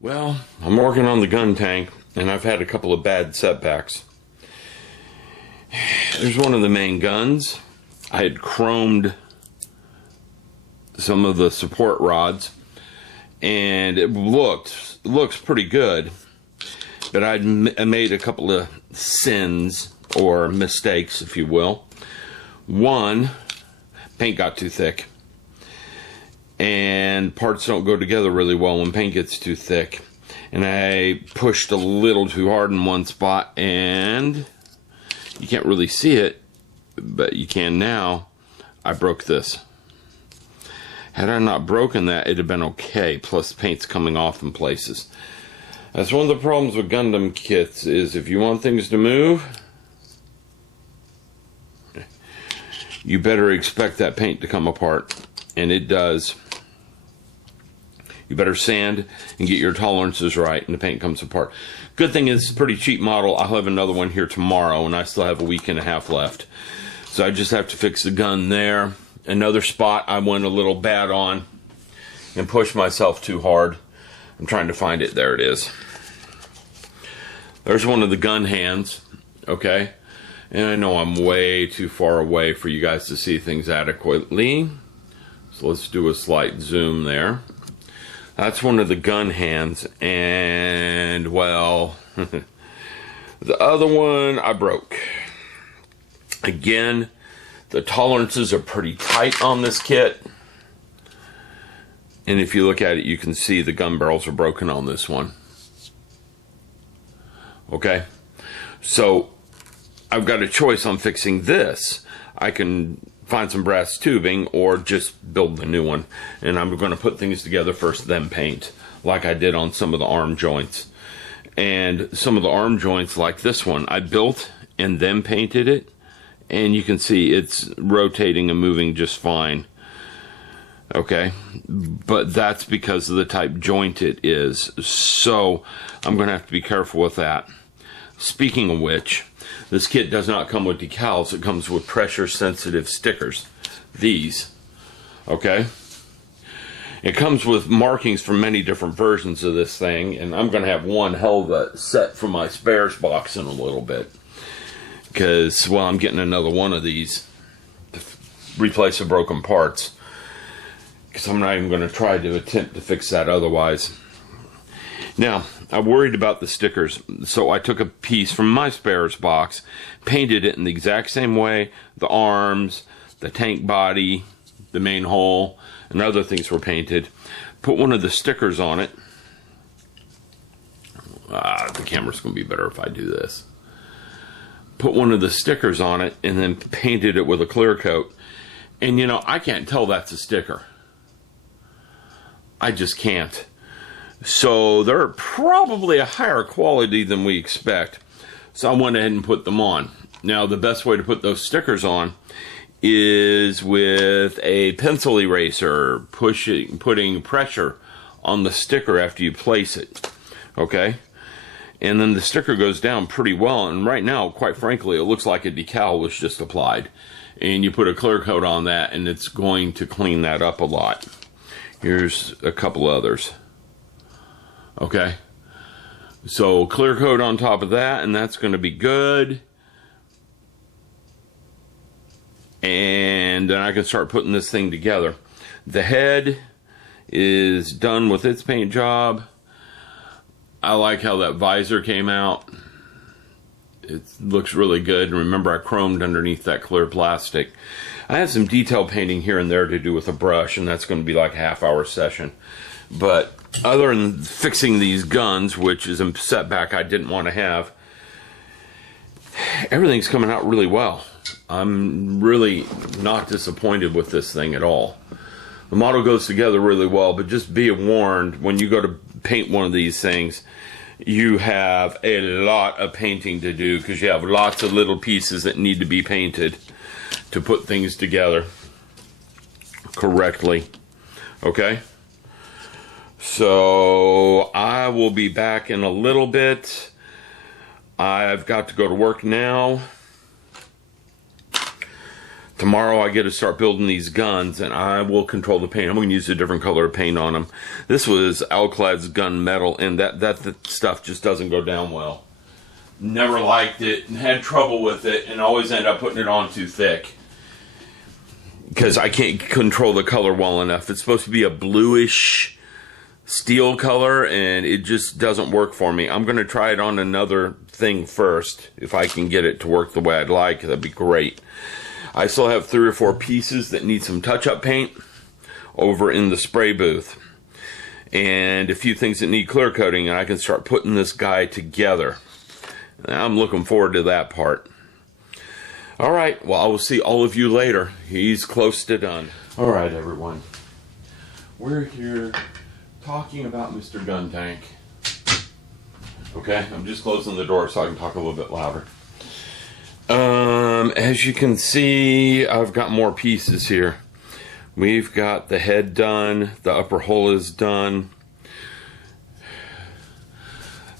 Well, I'm working on the Guntank, and I've had a couple of bad setbacks. There's one of the main guns. I had chromed some of the support rods, and it looks pretty good, but I made a couple of sins, or mistakes, if you will. One, paint got too thick. And parts don't go together really well when paint gets too thick. And I pushed a little too hard in one spot, and you can't really see it, but you can now. I broke this. Had I not broken that, it'd have been okay. Plus, paint's coming off in places. That's one of the problems with Gundam kits, is if you want things to move, you better expect that paint to come apart. And it does. You better sand and get your tolerances right, and the paint comes apart. Good thing is, it's a pretty cheap model. I'll have another one here tomorrow, and I still have a week and a half left. So I just have to fix the gun there. Another spot I went a little bad on and pushed myself too hard. I'm trying to find it. There it is. There's one of the gun hands, okay? And I know I'm way too far away for you guys to see things adequately. So let's do a slight zoom there. That's one of the gun hands, and well, the other one I broke. Again, the tolerances are pretty tight on this kit, and if you look at it, you can see the gun barrels are broken on this one. Okay, so I've got a choice on fixing this. I can find some brass tubing or just build the new one, and I'm going to put things together first, then paint, like I did on some of the arm joints. And some of the arm joints, like this one, I built and then painted it, and you can see it's rotating and moving just fine. Okay, but that's because of the type joint it is, so I'm going to have to be careful with that. Speaking of which, this kit does not come with decals. It comes with pressure-sensitive stickers. These. Okay? It comes with markings from many different versions of this thing, and I'm going to have one hell of a set for my spares box in a little bit. Because, well, I'm getting another one of these to replace the broken parts. Because I'm not even going to try to attempt to fix that otherwise. Now, I worried about the stickers, so I took a piece from my spares box, painted it in the exact same way, the arms, the tank body, the main hull, and other things were painted. Put one of the stickers on it. The camera's going to be better if I do this. Put one of the stickers on it, and then painted it with a clear coat. And, you know, I can't tell that's a sticker. I just can't. So they're probably a higher quality than we expect. So I went ahead and put them on. Now the best way to put those stickers on is with a pencil eraser, putting pressure on the sticker after you place it. Okay? And then the sticker goes down pretty well. And right now, quite frankly, it looks like a decal was just applied. And you put a clear coat on that, and it's going to clean that up a lot. Here's a couple others. Okay, so clear coat on top of that, and that's going to be good. And then I can start putting this thing together. The head is done with its paint job. I like how that visor came out. It looks really good. Remember, I chromed underneath that clear plastic. I have some detail painting here and there to do with a brush, and that's going to be like a half-hour session. But other than fixing these guns, which is a setback I didn't want to have, everything's coming out really well. I'm really not disappointed with this thing at all. The model goes together really well, but just be warned, when you go to paint one of these things, you have a lot of painting to do, because you have lots of little pieces that need to be painted to put things together correctly. Okay? So I will be back in a little bit. I've got to go to work now. Tomorrow I get to start building these guns, and I will control the paint. I'm going to use a different color of paint on them. This was Alclad's gunmetal, and that stuff just doesn't go down well. Never liked it, and had trouble with it, and always end up putting it on too thick. Because I can't control the color well enough. It's supposed to be a bluish steel color, and it just doesn't work for me. I'm going to try it on another thing first. If I can get it to work the way I'd like, that'd be great. I still have 3 or 4 pieces that need some touch-up paint over in the spray booth. And a few things that need clear coating, and I can start putting this guy together. I'm looking forward to that part. Alright, well, I will see all of you later. He's close to done. Alright, everyone. We're here talking about Mr. Guntank. Okay, I'm just closing the door so I can talk a little bit louder. As you can see, I've got more pieces here. We've got the head done, the upper hull is done,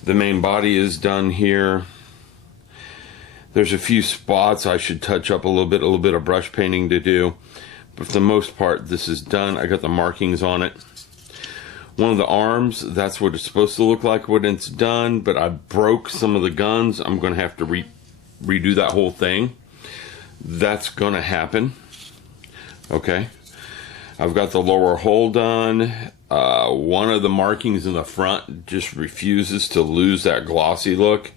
the main body is done here. There's a few spots I should touch up a little bit of brush painting to do, but for the most part this is done. I got the markings on it. One of the arms, that's what it's supposed to look like when it's done, but I broke some of the guns. I'm going to have to redo that whole thing. That's going to happen. Okay. I've got the lower hull done. One of the markings in the front just refuses to lose that glossy look.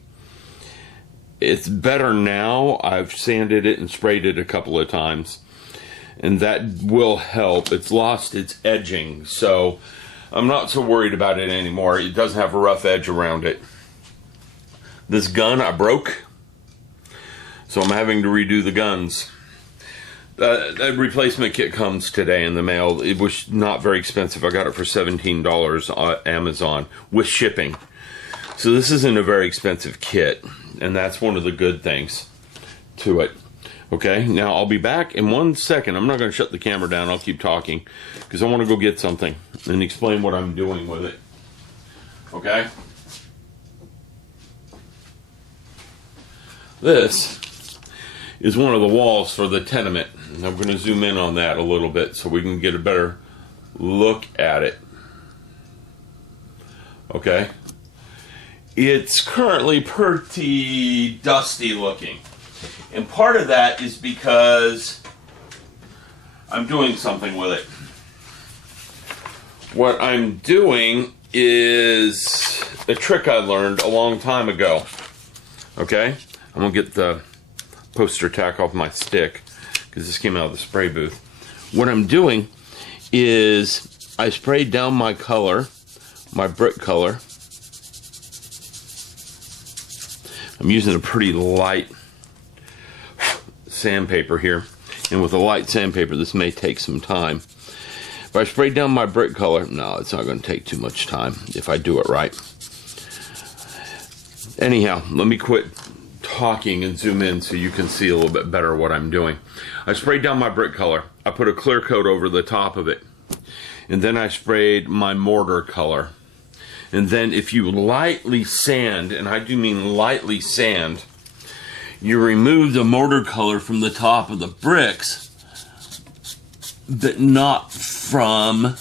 It's better now. I've sanded it and sprayed it a couple of times, and that will help. It's lost its edging, so I'm not so worried about it anymore. It doesn't have a rough edge around it. This gun I broke, so I'm having to redo the guns. That replacement kit comes today in the mail. It was not very expensive. I got it for $17 on Amazon with shipping. So this isn't a very expensive kit, and that's one of the good things to it. Okay, now I'll be back in 1 second. I'm not going to shut the camera down. I'll keep talking because I want to go get something and explain what I'm doing with it. Okay? This is one of the walls for the tenement. And I'm going to zoom in on that a little bit so we can get a better look at it. Okay? It's currently pretty dusty looking. And part of that is because I'm doing something with it. What I'm doing is a trick I learned a long time ago. Okay? I'm going to get the poster tack off my stick because this came out of the spray booth. What I'm doing is I sprayed down my color, my brick color. I'm using a pretty light sandpaper here, and with a light sandpaper this may take some time. If I spray down my brick color, no, it's not going to take too much time if I do it right. Anyhow, let me quit talking and zoom in so you can see a little bit better what I'm doing. I sprayed down my brick color. I put a clear coat over the top of it, and then I sprayed my mortar color. And then if you lightly sand, and I do mean lightly sand, you remove the mortar color from the top of the bricks, but not from,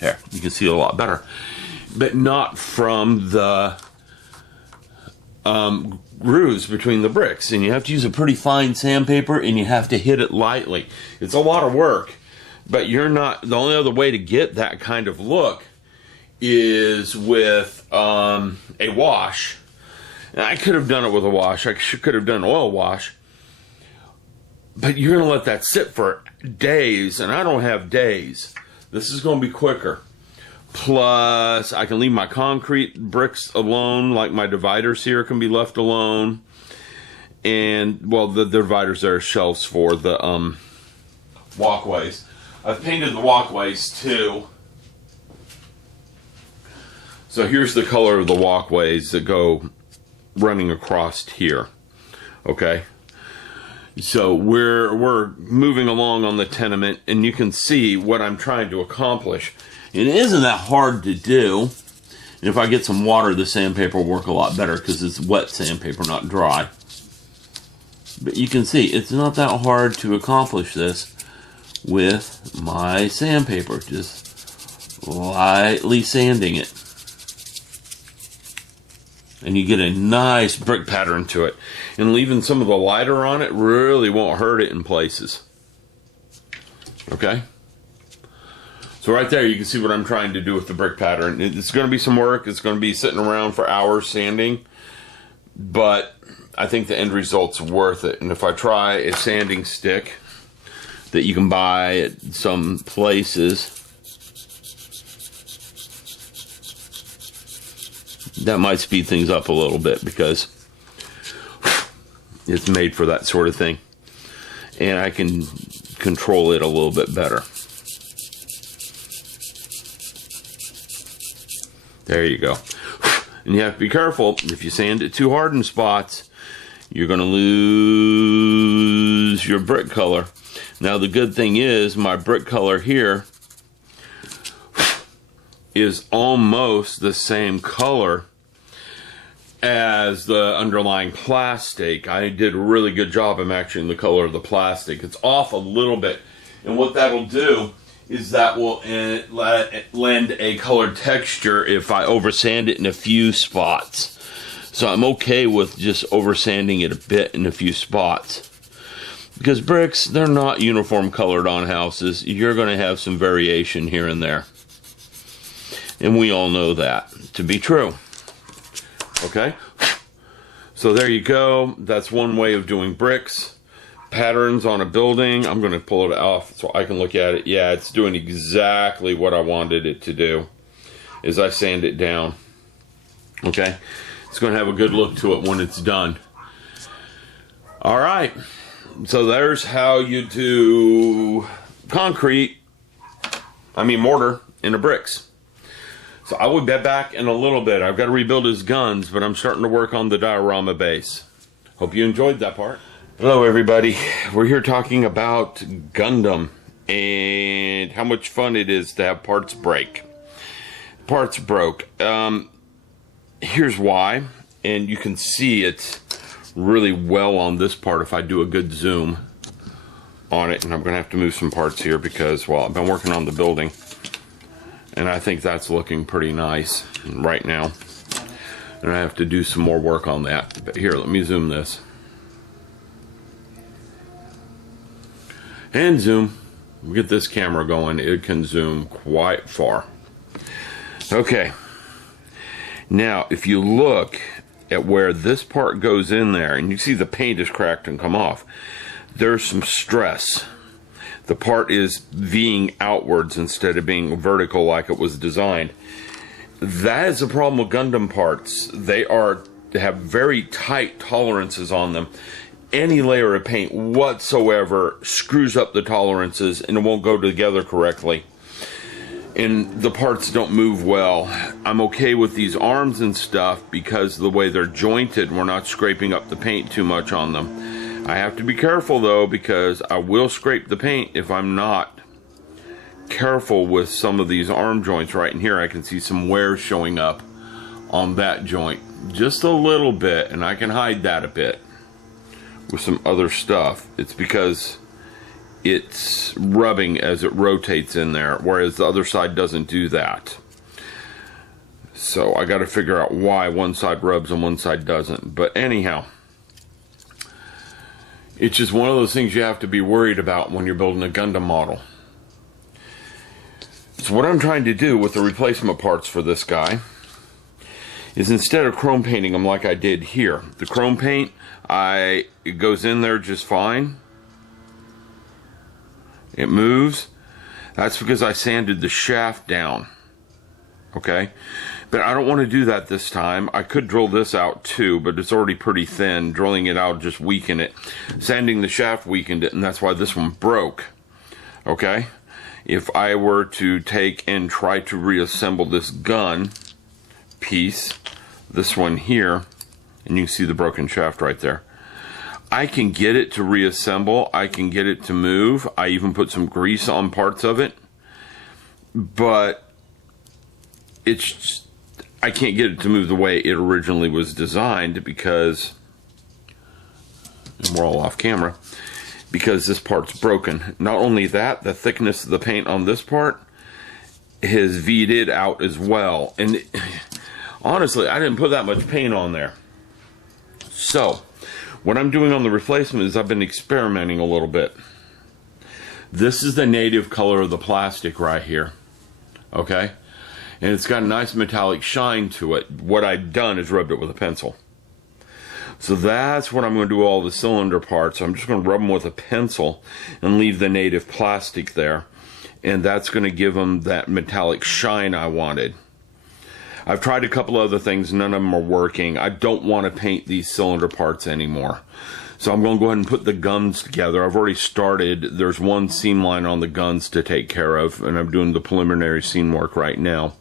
there, you can see it a lot better, but not from the grooves between the bricks. And you have to use a pretty fine sandpaper, and you have to hit it lightly. It's a lot of work, but you're not, the only other way to get that kind of look is with a wash. And I could have done it with a wash. I could have done an oil wash. But you're going to let that sit for days, and I don't have days. This is going to be quicker. Plus, I can leave my concrete bricks alone, like my dividers here can be left alone. And, well, the dividers are shelves for the walkways. I've painted the walkways too. So here's the color of the walkways that go running across here. Okay? So we're moving along on the tenement, and you can see what I'm trying to accomplish. It isn't that hard to do. If I get some water, the sandpaper will work a lot better because it's wet sandpaper, not dry. But you can see, it's not that hard to accomplish this with my sandpaper. Just lightly sanding it. And you get a nice brick pattern to it. And leaving some of the lighter on it really won't hurt it in places. Okay? So right there you can see what I'm trying to do with the brick pattern. It's going to be some work. It's going to be sitting around for hours sanding. But I think the end result's worth it. And if I try a sanding stick that you can buy at some places, that might speed things up a little bit because it's made for that sort of thing. And I can control it a little bit better. There you go. And you have to be careful. If you sand it too hard in spots, you're going to lose your brick color. Now the good thing is my brick color here is almost the same color as the underlying plastic. I did a really good job of matching the color of the plastic. It's off a little bit. And what that'll do is that will lend a colored texture if I oversand it in a few spots. So I'm okay with just oversanding it a bit in a few spots. Because bricks, they're not uniform colored on houses. You're going to have some variation here and there. And we all know that to be true. Okay? So there you go. That's one way of doing bricks. Patterns on a building. I'm going to pull it off so I can look at it. Yeah, it's doing exactly what I wanted it to do. Is I sand it down. Okay? It's going to have a good look to it when it's done. All right. So there's how you do mortar into bricks. So I will be back in a little bit. I've got to rebuild his guns, but I'm starting to work on the diorama base. Hope you enjoyed that part. Hello everybody. We're here talking about Gundam and how much fun it is to have parts break. Parts broke. Here's why, and you can see it really well on this part if I do a good zoom on it. And I'm going to have to move some parts here because, well, I've been working on the building and I think that's looking pretty nice right now. And I have to do some more work on that. But here, let me zoom this. And zoom. We'll get this camera going. It can zoom quite far. Okay. Now, if you look at where this part goes in there, and you see the paint is cracked and come off, there's some stress. The part is V'ing outwards instead of being vertical like it was designed. That is a problem with Gundam parts. They have very tight tolerances on them. Any layer of paint whatsoever screws up the tolerances and it won't go together correctly. And the parts don't move well. I'm okay with these arms and stuff because of the way they're jointed. We're not scraping up the paint too much on them. I have to be careful though because I will scrape the paint if I'm not careful with some of these arm joints. Right in here I can see some wear showing up on that joint. Just a little bit, and I can hide that a bit with some other stuff. It's because it's rubbing as it rotates in there, whereas the other side doesn't do that. So I got to figure out why one side rubs and one side doesn't. But anyhow, it's just one of those things you have to be worried about when you're building a Gundam model. So what I'm trying to do with the replacement parts for this guy is instead of chrome painting them like I did here, the chrome paint, it goes in there just fine. It moves. That's because I sanded the shaft down. Okay? But I don't want to do that this time. I could drill this out too, but it's already pretty thin. Drilling it out just weakened it. Sanding the shaft weakened it, and that's why this one broke. Okay? If I were to take and try to reassemble this gun piece, this one here, and you can see the broken shaft right there, I can get it to reassemble. I can get it to move. I even put some grease on parts of it. But it's just, I can't get it to move the way it originally was designed because, and we're all off camera, because this part's broken. Not only that, the thickness of the paint on this part has V'd out as well. And honestly, I didn't put that much paint on there. So, what I'm doing on the replacement is I've been experimenting a little bit. This is the native color of the plastic right here. Okay? And it's got a nice metallic shine to it. What I've done is rubbed it with a pencil. So that's what I'm going to do all the cylinder parts. I'm just going to rub them with a pencil and leave the native plastic there. And that's going to give them that metallic shine I wanted. I've tried a couple other things. None of them are working. I don't want to paint these cylinder parts anymore. So I'm going to go ahead and put the guns together. I've already started. There's one seam line on the guns to take care of. And I'm doing the preliminary seam work right now.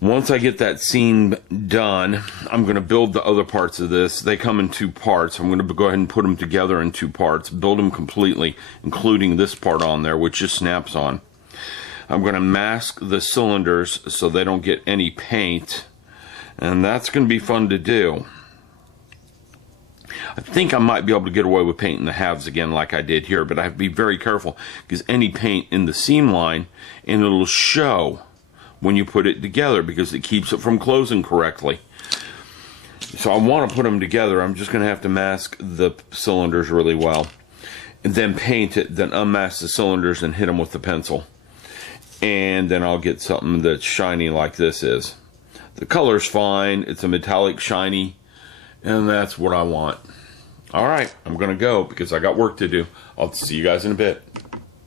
Once I get that seam done, I'm going to build the other parts of this. They come in 2 parts. I'm going to go ahead and put them together in 2 parts, build them completely, including this part on there, which just snaps on. I'm going to mask the cylinders so they don't get any paint, and that's going to be fun to do. I think I might be able to get away with painting the halves again like I did here, but I have to be very careful because any paint in the seam line, and it'll show when you put it together because it keeps it from closing correctly. So I want to put them together. I'm just going to have to mask the cylinders really well and then paint it, then unmask the cylinders and hit them with the pencil. And then I'll get something that's shiny like this is. The color's fine. It's a metallic shiny, and that's what I want. All right, I'm going to go because I got work to do. I'll see you guys in a bit.